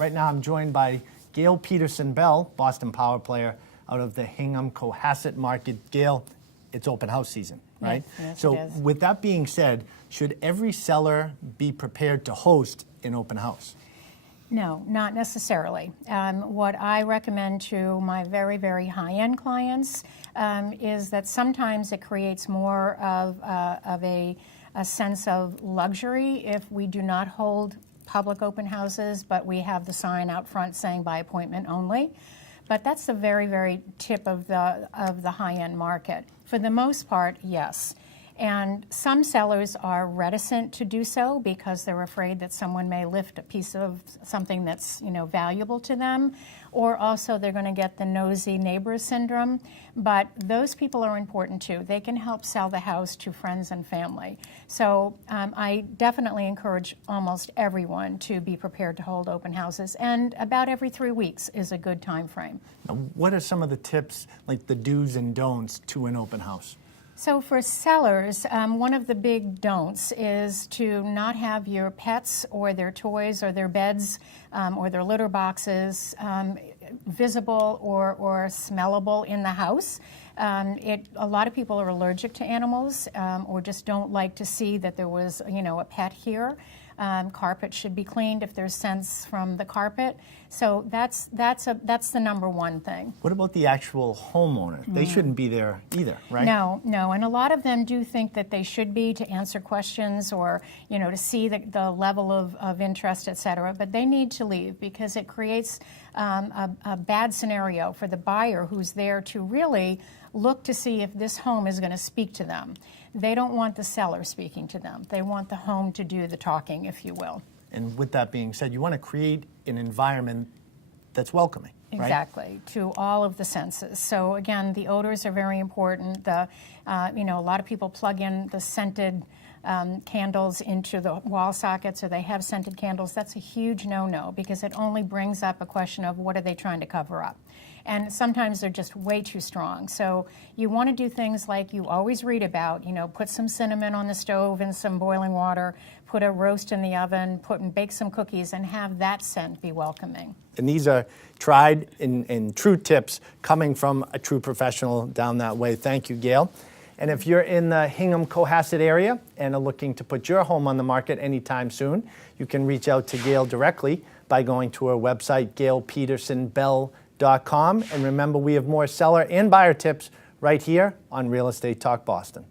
Right now I'm joined by Gail Petersen Bell, Boston Power player out of the Hingham Cohasset market. Gail, it's open house season, right? Yes, so it is. With that being said, should every seller be prepared to host an open house? No, not necessarily. What I recommend to my very, very high-end clients is that sometimes it creates more of a sense of luxury if we do not hold public open houses, but we have the sign out front saying by appointment only. But that's the very, very tip of the high-end market. For the most part, yes. And some sellers are reticent to do so because they're afraid that someone may lift a piece of something that's, valuable to them, or also they're going to get the nosy neighbor syndrome. But those people are important too. They can help sell the house to friends and family. So I definitely encourage almost everyone to be prepared to hold open houses, and about every 3 weeks is a good time frame. Now, what are some of the tips, like the do's and don'ts to an open house? So for sellers, one of the big don'ts is to not have your pets or their toys or their beds or their litter boxes visible or smellable in the house. A lot of people are allergic to animals or just don't like to see that there was, a pet here. Carpet should be cleaned if there's scents from the carpet. So that's the number one thing. What about the actual homeowner? They shouldn't be there either, right? No, and a lot of them do think that they should be to answer questions or, to see the level of interest, et cetera, but they need to leave because it creates a bad scenario for the buyer who's there to really look to see if this home is going to speak to them. They don't want the seller speaking to them. They want the home to do the talking, if you will. And with that being said, you want to create an environment that's welcoming, right? Exactly, to all of the senses. So again, the odors are very important. A lot of people plug in the scented candles into the wall sockets, or they have scented candles. That's a huge no-no because it only brings up a question of what are they trying to cover up. And sometimes they're just way too strong. So you want to do things like you always read about, put some cinnamon on the stove and some boiling water, put a roast in the oven, bake some cookies, and have that scent be welcoming. And these are tried and true tips coming from a true professional down that way. Thank you, Gail. And if you're in the Hingham Cohasset area and are looking to put your home on the market anytime soon, you can reach out to Gail directly by going to her website, gailpetersenbell.com. And remember, we have more seller and buyer tips right here on Real Estate Talk Boston.